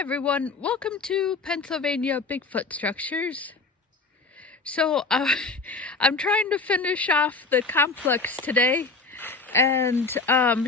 Everyone, welcome to Pennsylvania Bigfoot Structures. So I'm trying to finish off the complex today, and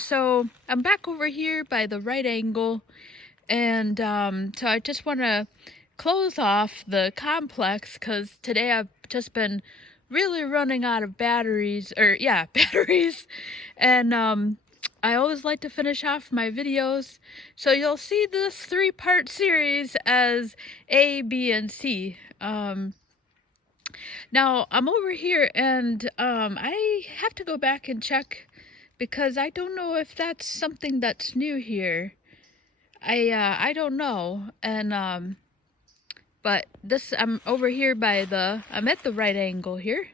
so I'm back over here by the right angle, and so I just want to close off the complex because today I've just been really running out of batteries, and I always like to finish off my videos, so you'll see this three-part series as A, B, and C. Now I'm over here, and I have to go back and check because I don't know if that's something that's new here. I don't know, and but this, I'm over here by I'm at the right angle here.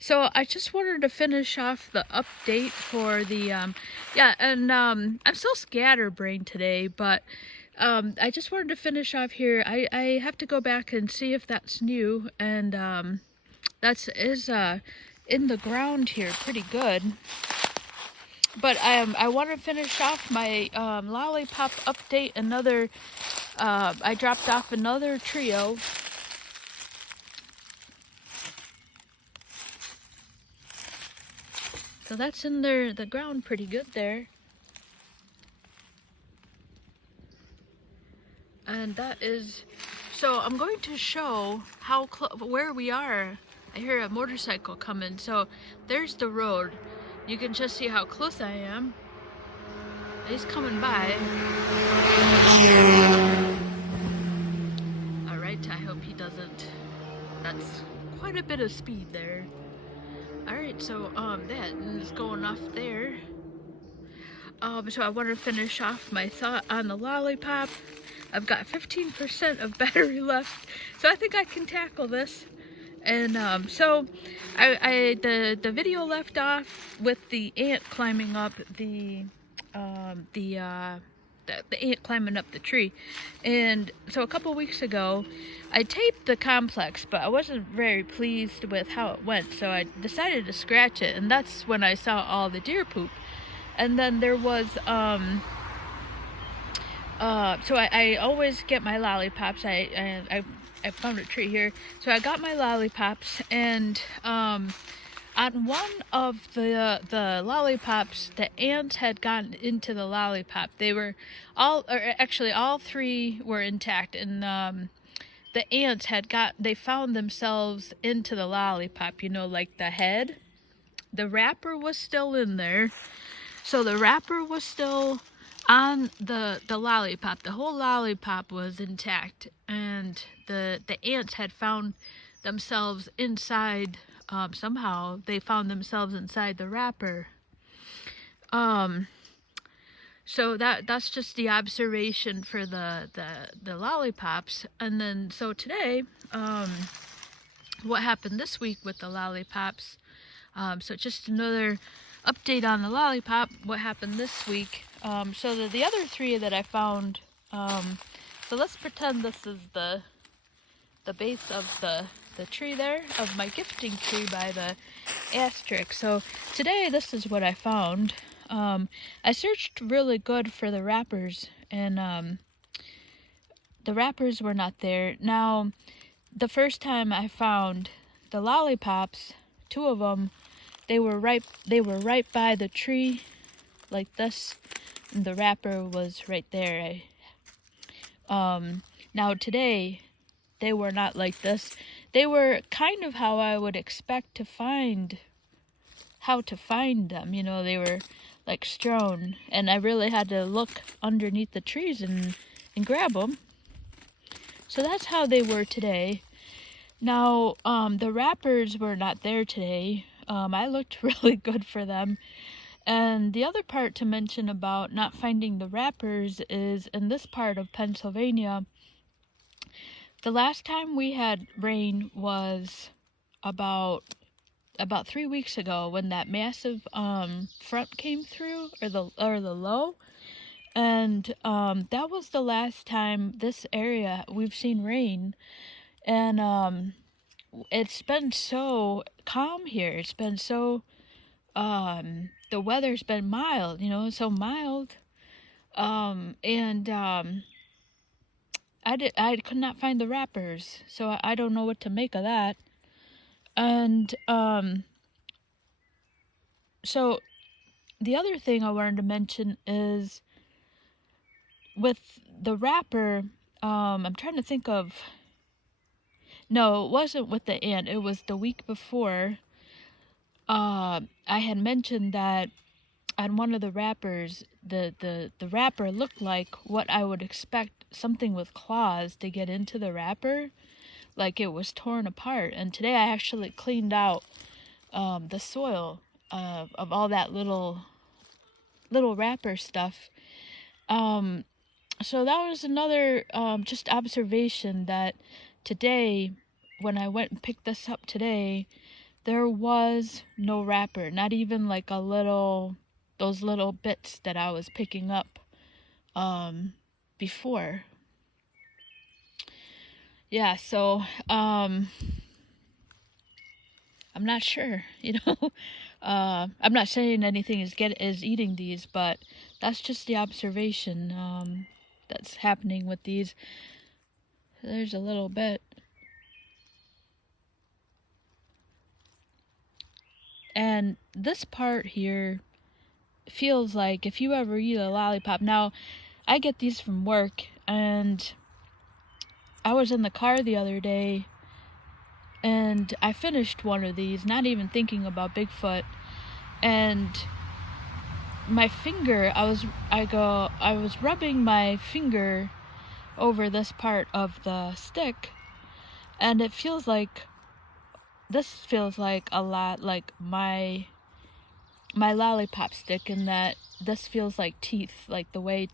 So I just wanted to finish off the update for the, I'm so scatterbrained today, but I just wanted to finish off here. I have to go back and see if that's new, and that is in the ground here pretty good. But I want to finish off my Lollipop update. I dropped off another trio. So that's in the ground pretty good there. And that is, so I'm going to show where we are. I hear a motorcycle coming, so there's the road. You can just see how close I am. He's coming by. Alright, I hope he doesn't. That's quite a bit of speed there. Alright, so that is going off there. So I want to finish off my thought on the Lollipop. I've got 15% of battery left, so I think I can tackle this. And so the video left off with the ant climbing up the ant climbing up the tree. And so a couple weeks ago I taped the complex, but I wasn't very pleased with how it went, so I decided to scratch it, and that's when I saw all the deer poop. And then there was so I always get my lollipops. I found a tree here, so I got my lollipops, and on one of the lollipops, the ants had gotten into the lollipop. They were all three were intact, and the ants they found themselves into the lollipop. You know, like the head, the wrapper was still in there, so the wrapper was still on the lollipop. The whole lollipop was intact, and the ants had found themselves inside. Somehow they found themselves inside the wrapper. So that's just the observation for the lollipops. And then so today, what happened this week with the lollipops? So just another update on the lollipop. What happened this week? So the other three that I found. So let's pretend this is the base of the tree there, of my gifting tree by the asterisk. So today this is what I found. I searched really good for the wrappers, and the wrappers were not there. Now, the first time I found the lollipops, two of them, they were right by the tree, like this, and the wrapper was right there. Now today, they were not like this. They were kind of how I would expect to find them. You know, they were like strewn, and I really had to look underneath the trees and grab them. So that's how they were today. Now, the wrappers were not there today. I looked really good for them. And the other part to mention about not finding the wrappers is in this part of Pennsylvania. The last time we had rain was about 3 weeks ago, when that massive front came through, or the low, and that was the last time this area we've seen rain. And it's been so calm here. It's been so the weather's been mild, you know, so mild. I could not find the wrappers, so I don't know what to make of that. And so the other thing I wanted to mention is with the wrapper. I'm trying to think of. No, it wasn't with the ant. It was the week before. I had mentioned that on one of the wrappers, the wrapper looked like what I would expect something with claws to get into the wrapper, like it was torn apart. And today I actually cleaned out the soil of all that little wrapper stuff. So that was another just observation that today, when I went and picked this up today, there was no wrapper, not even like those little bits that I was picking up before. Yeah, so I'm not sure, I'm not saying anything is eating these, but that's just the observation that's happening with these. There's a little bit. And this part here feels like if you ever eat a lollipop. Now, I get these from work, and I was in the car the other day, and I finished one of these, not even thinking about Bigfoot, and my finger, I was rubbing my finger over this part of the stick, and this feels like a lot like my lollipop stick, in that this feels like teeth, like the way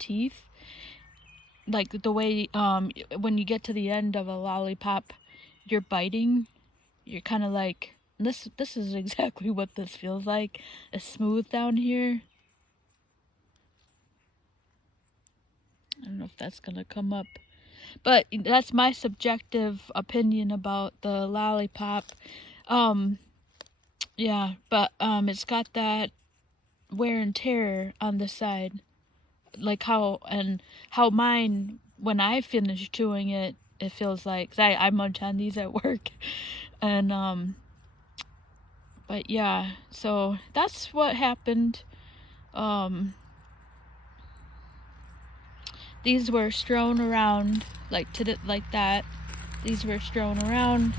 when you get to the end of a lollipop, you're biting, you're kind of like, this is exactly what this feels like. It's smooth down here. I don't know if that's gonna come up, but that's my subjective opinion about the lollipop. Yeah, but it's got that wear and tear on the side, like how mine, when I finish chewing it, it feels like, 'cause I munch on these at work, and but yeah, so that's what happened. These were strewn around like that. These were strewn around.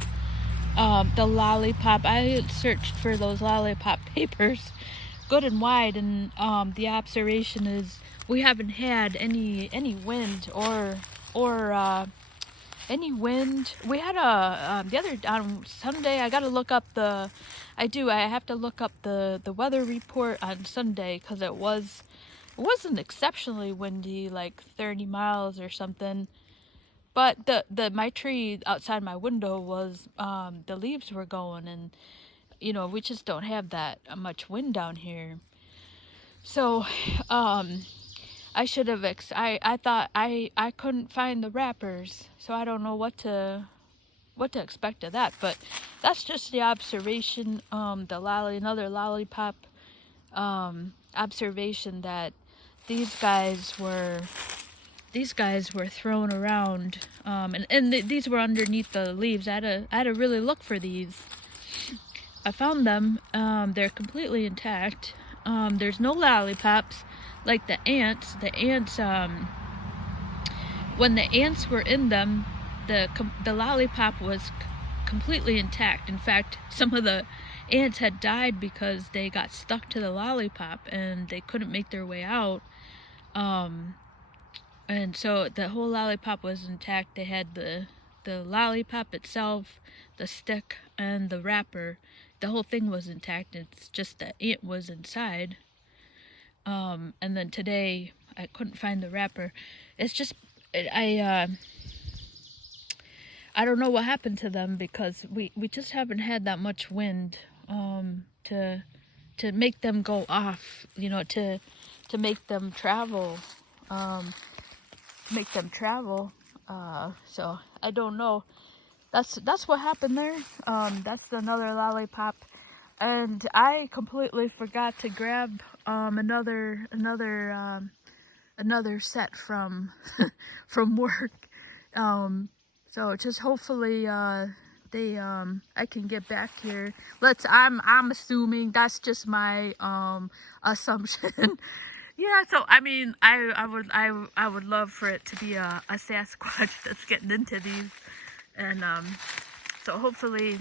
The lollipop, I searched for those lollipop papers good and wide, and the observation is we haven't had any wind or any wind. We had the other on Sunday. I gotta look up I have to look up the weather report on Sunday, because it wasn't exceptionally windy, like 30 miles or something. But my tree outside my window was, the leaves were going, and we just don't have that much wind down here. So I should have I thought I couldn't find the wrappers, so I don't know what to expect of that. But that's just the observation, another lollipop observation, that these guys were thrown around, and these were underneath the leaves. I had to really look for these. I found them. They're completely intact. There's no lollipops like the ants. The ants, when the ants were in them, the lollipop was completely intact. In fact, some of the ants had died because they got stuck to the lollipop and they couldn't make their way out. And so the whole lollipop was intact. They had the lollipop itself, the stick, and the wrapper. The whole thing was intact. It's just the ant was inside. And then today I couldn't find the wrapper. It's just I don't know what happened to them, because we just haven't had that much wind to make them go off, to make them travel. So I don't know. That's what happened there. That's another lollipop, and I completely forgot to grab another set from from work. So just hopefully they I can get back here. I'm assuming that's just my assumption. Yeah, so I mean I would love for it to be a Sasquatch that's getting into these, and so hopefully,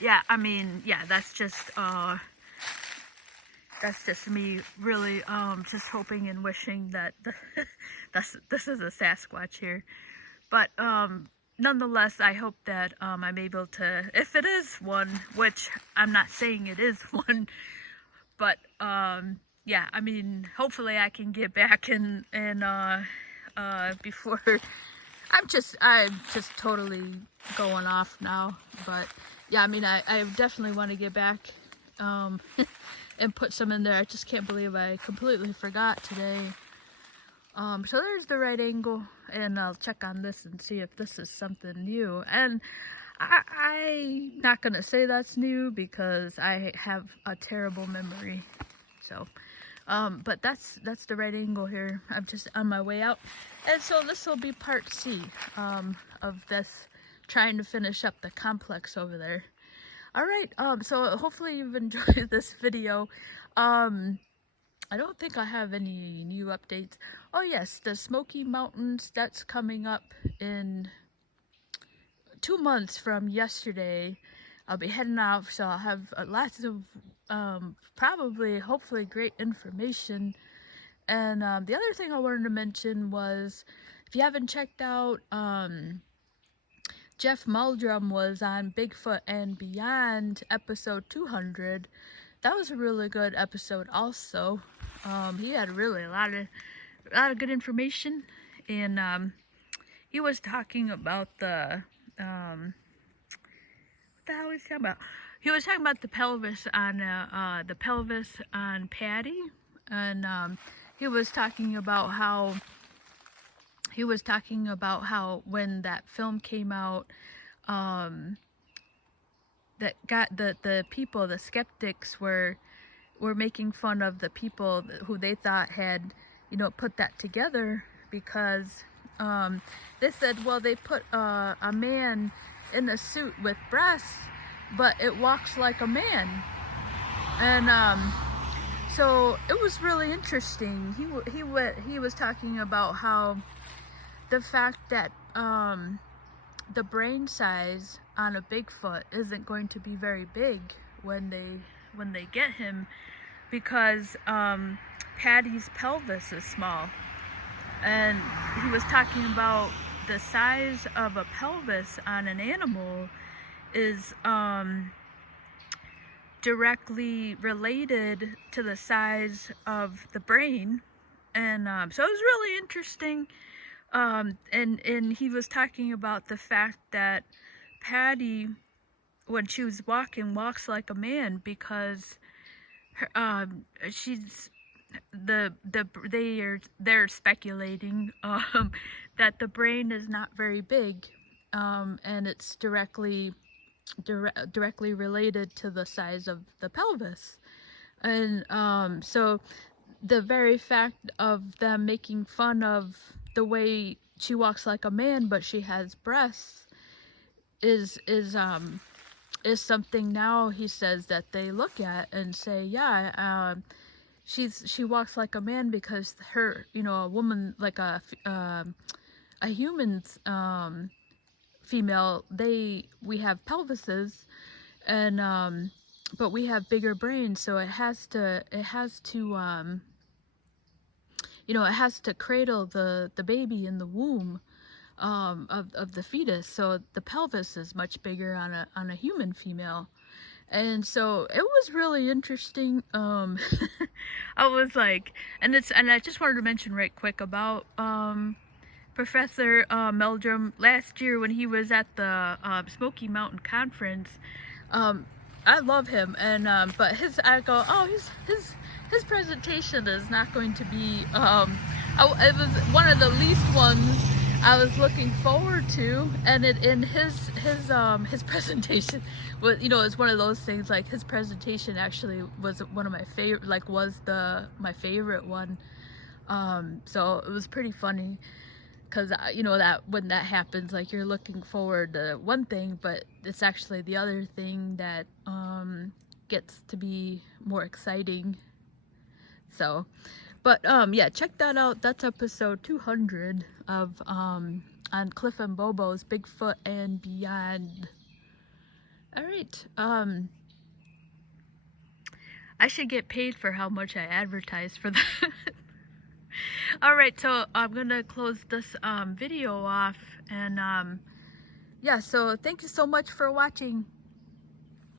yeah, I mean, yeah, that's just me really just hoping and wishing that this is a Sasquatch here. But nonetheless, I hope that I'm able to, if it is one, which I'm not saying it is one, but yeah, I mean, hopefully I can get back and before I'm just totally going off now. But yeah, I mean, I definitely want to get back and put some in there. I just can't believe I completely forgot today. So there's the right angle, and I'll check on this and see if this is something new. And I'm not gonna say that's new because I have a terrible memory. So, but that's the right angle here. I'm just on my way out, and so this will be part C of this, trying to finish up the complex over there. All right. So hopefully you've enjoyed this video. I don't think I have any new updates. Oh yes, the Smoky Mountains, that's coming up in 2 months from yesterday. I'll be heading off, so I'll have lots of probably, hopefully, great information. And the other thing I wanted to mention was, if you haven't checked out, Jeff Meldrum was on Bigfoot and Beyond, episode 200. That was a really good episode also. He had really a lot of good information, and he was talking about the what the hell was he talking about? He was talking about the pelvis on Patty, and he was talking about how when that film came out, that got the people, the skeptics were making fun of the people who they thought had, you know, put that together, because they said, well, they put a man in a suit with breasts, but it walks like a man. And so it was really interesting. He was talking about how the fact that the brain size on a Bigfoot isn't going to be very big when they get him, because Patty's pelvis is small. And he was talking about the size of a pelvis on an animal is directly related to the size of the brain. And so it was really interesting. And he was talking about the fact that Patty, when she was walking, walks like a man, because they're speculating that the brain is not very big, and it's directly related to the size of the pelvis. And so the very fact of them making fun of the way she walks like a man but she has breasts is something now, he says, that they look at and say, yeah, she walks like a man because her, you know, a woman, like a human's female, we have pelvises, and but we have bigger brains, so it has to you know, it has to cradle the baby in the womb of the fetus, so the pelvis is much bigger on a human female. And so it was really interesting. I was like, and I just wanted to mention right quick about Professor Meldrum last year when he was at the Smoky Mountain Conference. I love him, and but I go, oh, his presentation is not going to be. It was one of the least ones I was looking forward to, and his presentation was, you know, it's one of those things, like, his presentation actually was one of my favorite, my favorite one. So it was pretty funny. because you know that when that happens, like you're looking forward to one thing, but it's actually the other thing that gets to be more exciting. So, but yeah, check that out. That's episode 200 of on Cliff and Bobo's Bigfoot and Beyond. All right. I should get paid for how much I advertise for that. Alright, so I'm gonna close this video off, and yeah, so thank you so much for watching.